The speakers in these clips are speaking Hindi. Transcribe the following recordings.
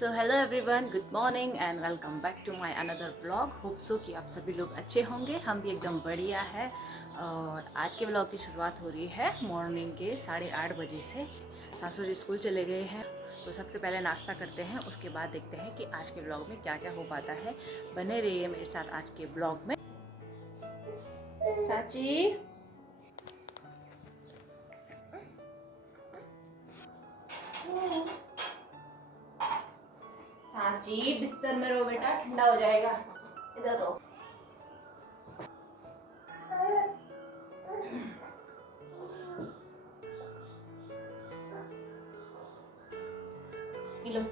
So hello everyone, good morning and welcome back to my another blog. Hope so कि आप सभी लोग अच्छे होंगे, हम भी एकदम बढ़िया है। और आज के ब्लॉग की शुरुआत हो रही है मॉर्निंग के 8:30 बजे से। सासू जी स्कूल चले गए हैं, तो सबसे पहले नाश्ता करते हैं, उसके बाद देखते हैं कि आज के ब्लॉग में क्या क्या हो पाता है। बने रहिए मेरे साथ आज के ब्लॉग में। चाची सांची बिस्तर में रहो बेटा, ठंडा हो जाएगा। इधर रहो। P low.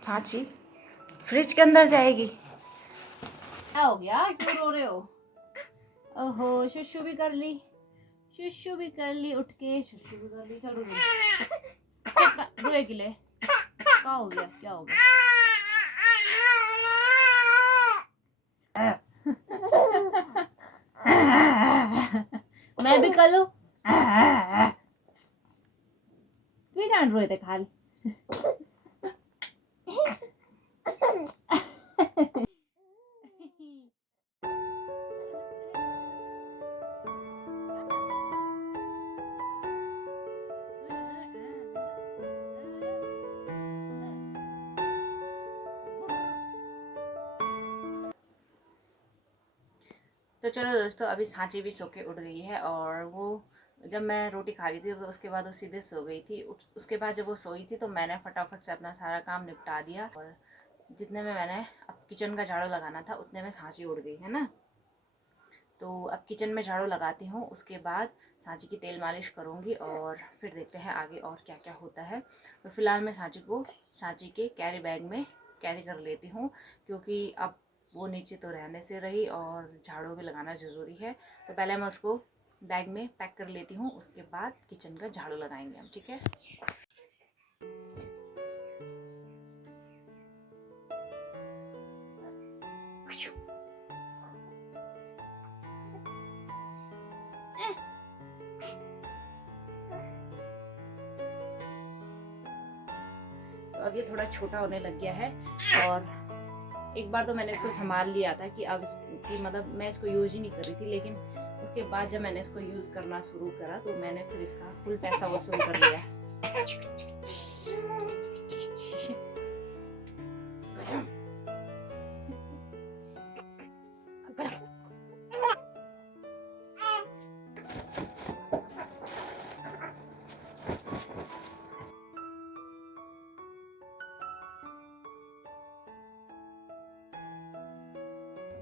सांची फ्रिज के अंदर जाएगी। क्या हो गया, क्यों रो रहे हो? ओहो, शुशु भी कर ली, शुशु भी कर ली, उठ के शुशु भी कर ली। चल रुक रोए के लिए। क्या हो गया, क्या हो गया? मैं भी कर लूं। तू जान रोए थे खाली। तो चलो दोस्तों, अभी सांची भी सो के उठ गई है। और वो जब मैं रोटी खा रही थी तो उसके बाद वो सीधे सो गई थी। उसके बाद जब वो सोई थी तो मैंने फटाफट से अपना सारा काम निपटा दिया। और जितने में मैंने अब किचन का झाड़ू लगाना था उतने में सांची उड़ गई है ना। तो अब किचन में झाड़ू लगाती हूँ, उसके बाद सांची की तेल मालिश करूँगी और फिर देखते हैं आगे और क्या क्या होता है। तो फिलहाल मैं सांची के कैरी बैग में कैरी कर लेती हूँ, क्योंकि अब वो नीचे तो रहने से रही और झाड़ू भी लगाना ज़रूरी है। तो पहले मैं उसको बैग में पैक कर लेती हूँ, उसके बाद किचन का झाड़ू लगाएंगे हम, ठीक है। तो अब ये थोड़ा छोटा होने लग गया है। और एक बार तो मैंने इसको संभाल लिया था कि अब इसकी मतलब मैं इसको यूज ही नहीं कर रही थी, लेकिन उसके बाद जब मैंने इसको यूज़ करना शुरू करा तो मैंने फिर इसका फुल पैसा वसूल कर लिया।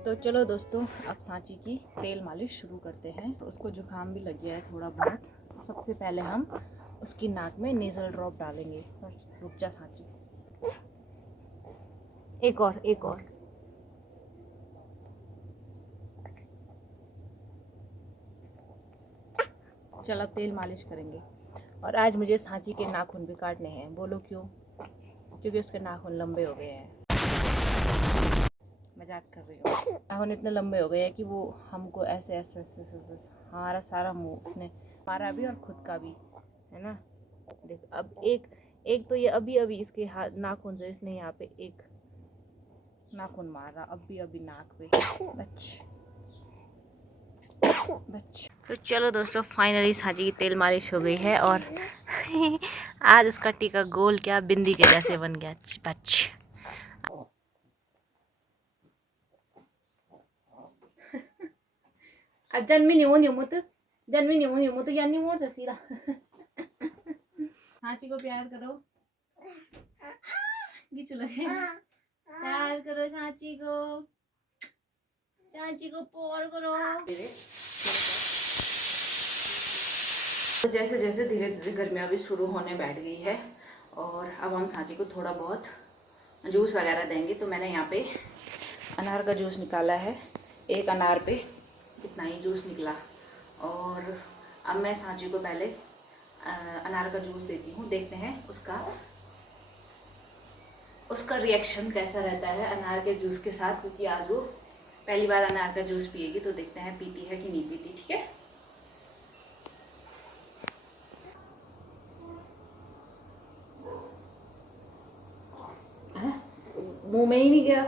तो चलो दोस्तों, अब सांची की तेल मालिश शुरू करते हैं। तो उसको जुकाम भी लग गया है थोड़ा बहुत। सबसे पहले हम उसकी नाक में नेज़ल ड्रॉप डालेंगे। रुक जा सांची, एक और एक और। चल अब तेल मालिश करेंगे। और आज मुझे सांची के नाखून भी काटने हैं। बोलो क्यों? क्योंकि उसके नाखून लंबे हो गए हैं। मजाक कर रही हूँ। नाखून इतने लंबे हो गए हैं कि वो हमको ऐसे ऐसे ऐसे ऐसे हमारा सारा मुंह उसने मारा भी और खुद का भी, है ना। देख, अब एक एक तो ये अभी अभी इसके हाथ नाखून से इसने यहाँ पे एक नाखून मारा, अभी अभी नाक पे। अच्छा। तो चलो दोस्तों, फाइनली सांची की तेल मालिश हो गई है। और आज उसका टीका गोल क्या बिंदी के जैसे बन गया। बच अब जन्मी नहीं मुत यानी मोर जसीरा। सांची को प्यार करो, गिचू लगे। प्यार करो सांची को प्यार करो। तो जैसे जैसे धीरे धीरे गर्मियाँ भी शुरू होने बैठ गई है और अब हम सांची को थोड़ा बहुत जूस वगैरह देंगे। तो मैंने यहाँ पे अनार का जूस निकाला है। एक अनार पे कितना ही जूस निकला। और अब मैं सांची को पहले अनार का जूस देती हूँ, देखते हैं उसका रिएक्शन कैसा रहता है अनार के जूस के साथ, क्योंकि आज वो पहली बार अनार का जूस पिएगी, तो देखते हैं पीती है कि नहीं पीती। ठीक है, मुंह में ही नहीं गया।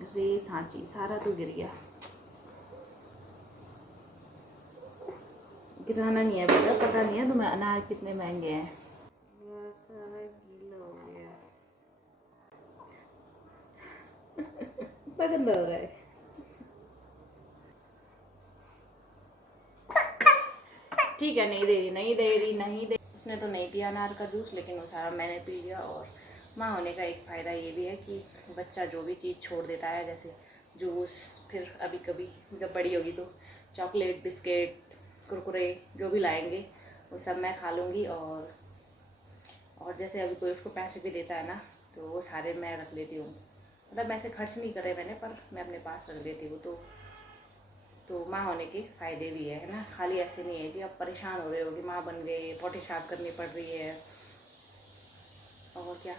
अरे सांची, सारा तो गिर गया। गिराना नहीं है बेटा, पता नहीं है तुम्हें अनार कितने महंगे हैं। पसंद हो रहा है। ठीक है, नहीं दे रही। उसने तो नहीं पिया अनार का जूस, लेकिन वो सारा मैंने पी लिया। और माँ होने का एक फ़ायदा ये भी है कि बच्चा जो भी चीज़ छोड़ देता है, जैसे जूस, फिर अभी कभी जब बड़ी होगी तो चॉकलेट, बिस्किट, कुरकुरे जो भी लाएंगे वो सब मैं खा लूँगी। और जैसे अभी कोई उसको पैसे भी देता है ना, तो वो सारे मैं रख लेती हूँ। मतलब ऐसे खर्च नहीं करे मैंने, पर मैं अपने पास रख लेती हूँ। तो माँ होने के फ़ायदे भी है ना। खाली ऐसे नहीं है कि अब परेशान हो रहे हो कि माँ बन गए, पोटी साफ करनी पड़ रही है और क्या,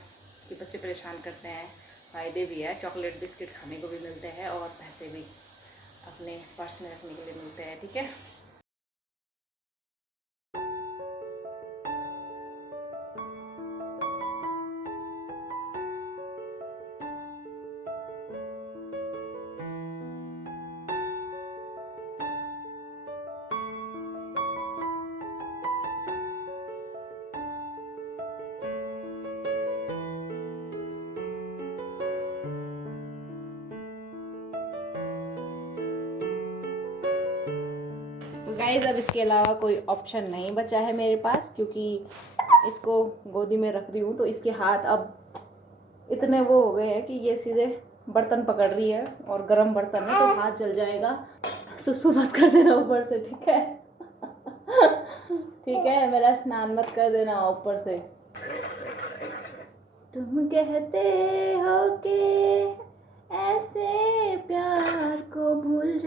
कि बच्चे परेशान करते हैं। फ़ायदे भी है, चॉकलेट बिस्किट खाने को भी मिलते हैं और पैसे भी अपने पर्स में रखने के लिए मिलते हैं। ठीक है, गाइस अब इसके अलावा कोई ऑप्शन नहीं बचा है मेरे पास, क्योंकि इसको गोदी में रख रही हूँ तो इसके हाथ अब इतने वो हो गए हैं कि ये सीधे बर्तन पकड़ रही है, और गर्म बर्तन है तो हाथ जल जाएगा। सुसु मत कर देना ऊपर से, ठीक है? ठीक है, मेरा स्नान मत कर देना ऊपर से। तुम कहते हो कि ऐसे प्यार को भूल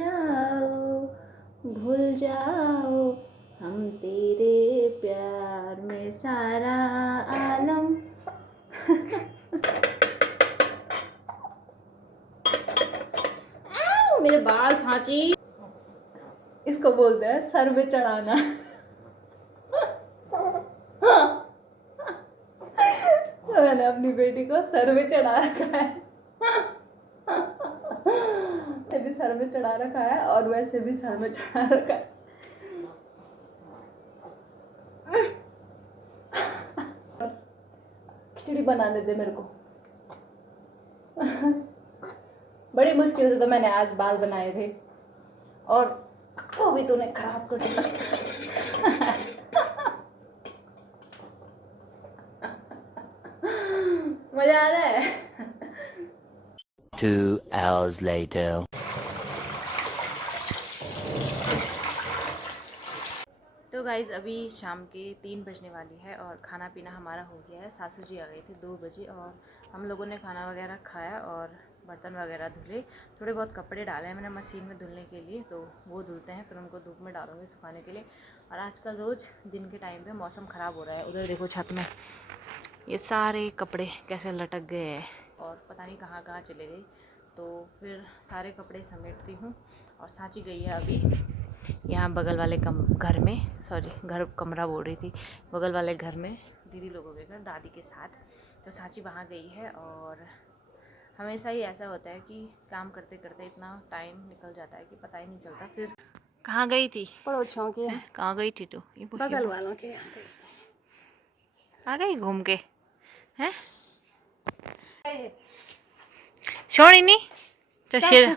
जाओ, हम तेरे प्यार में सारा आलम। मेरे बाल सांची, इसको बोलते हैं सर में चढ़ाना। तो मैंने अपनी बेटी को सर में चढ़ा रखा है। भी सर में चढ़ा रखा है और वैसे भी सर में चढ़ा रखा है। खिचड़ी बनाने दे मेरे को। बड़ी मुश्किल से तो मैंने आज बाल बनाए थे, और वो भी तूने खराब कर दिया। मजा आ रहा है। 2 hours later. तो गाइज़ अभी शाम के 3 बजने वाली है और खाना पीना हमारा हो गया है। सासू जी आ गई थी 2 बजे और हम लोगों ने खाना वगैरह खाया और बर्तन वगैरह धुले। थोड़े बहुत कपड़े डाले हैं मैंने मशीन में धुलने के लिए, तो वो धुलते हैं, फिर उनको धूप में डालूंगी सुखाने के लिए। और आजकल रोज़ दिन के टाइम पे मौसम ख़राब हो रहा है। उधर देखो छत में ये सारे कपड़े कैसे लटक गए हैं और पता नहीं कहाँ कहाँ चले गए। तो फिर सारे कपड़े समेटती हूँ। और सांची गई है अभी यहाँ बगल वाले घर में, घर कमरा बोल रही थी, बगल वाले घर में दीदी लोगों के घर दादी के साथ। तो सांची वहाँ गई है। और हमेशा ही ऐसा होता है कि काम करते करते इतना टाइम निकल जाता है कि पता ही नहीं चलता। फिर कहाँ गई थी? पड़ोसियों के, कहाँ गई थी तू? बगल वालों के यहाँ गई। आ गई घूम के हैं? छोड़ी नहीं तो शेर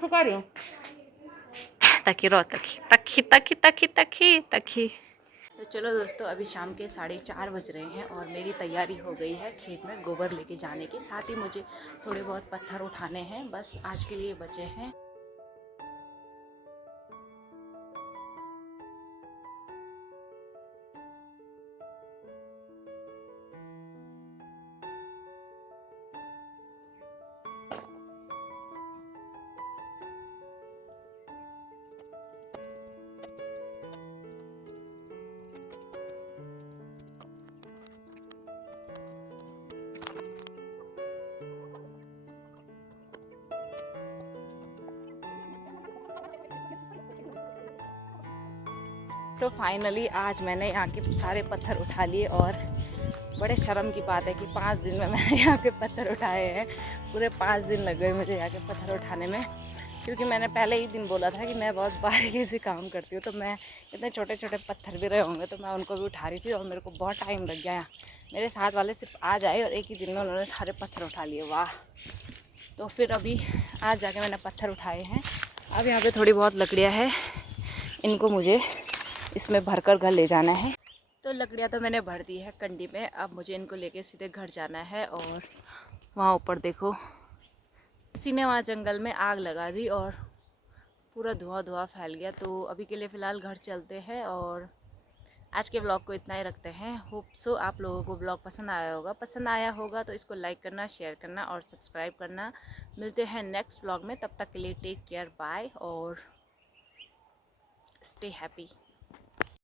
तकी रो तकी। तो चलो दोस्तों, अभी शाम के 4:30 बज रहे हैं और मेरी तैयारी हो गई है खेत में गोबर लेके जाने की। साथ ही मुझे थोड़े बहुत पत्थर उठाने हैं, बस आज के लिए बचे हैं। तो फाइनली आज मैंने यहाँ के सारे पत्थर उठा लिए और बड़े शर्म की बात है कि 5 दिन में मैंने यहाँ के पत्थर उठाए हैं। पूरे 5 दिन लग गए मुझे यहाँ के पत्थर उठाने में, क्योंकि मैंने पहले ही दिन बोला था कि मैं बहुत बारीकी से काम करती हूँ, तो मैं इतने छोटे छोटे पत्थर भी रहे होंगे तो मैं उनको भी उठा रही थी और मेरे को बहुत टाइम लग गया। मेरे साथ वाले सिर्फ आज आए और एक ही दिन में उन्होंने सारे पत्थर उठा लिए। वाह। तो फिर अभी आज जाके मैंने पत्थर उठाए हैं। अब यहाँ पे थोड़ी बहुत लकड़ियाँ हैं, इनको मुझे इसमें भरकर घर ले जाना है। तो लकड़ियाँ तो मैंने भर दी है कंडी में, अब मुझे इनको लेके सीधे घर जाना है। और वहाँ ऊपर देखो, किसी ने वहाँ जंगल में आग लगा दी और पूरा धुआं धुआं फैल गया। तो अभी के लिए फ़िलहाल घर चलते हैं और आज के ब्लॉग को इतना ही रखते हैं। होप सो आप लोगों को ब्लॉग पसंद आया होगा तो इसको लाइक करना, शेयर करना और सब्सक्राइब करना। मिलते हैं नेक्स्ट ब्लॉग में, तब तक के लिए टेक केयर, बाय और स्टे हैप्पी।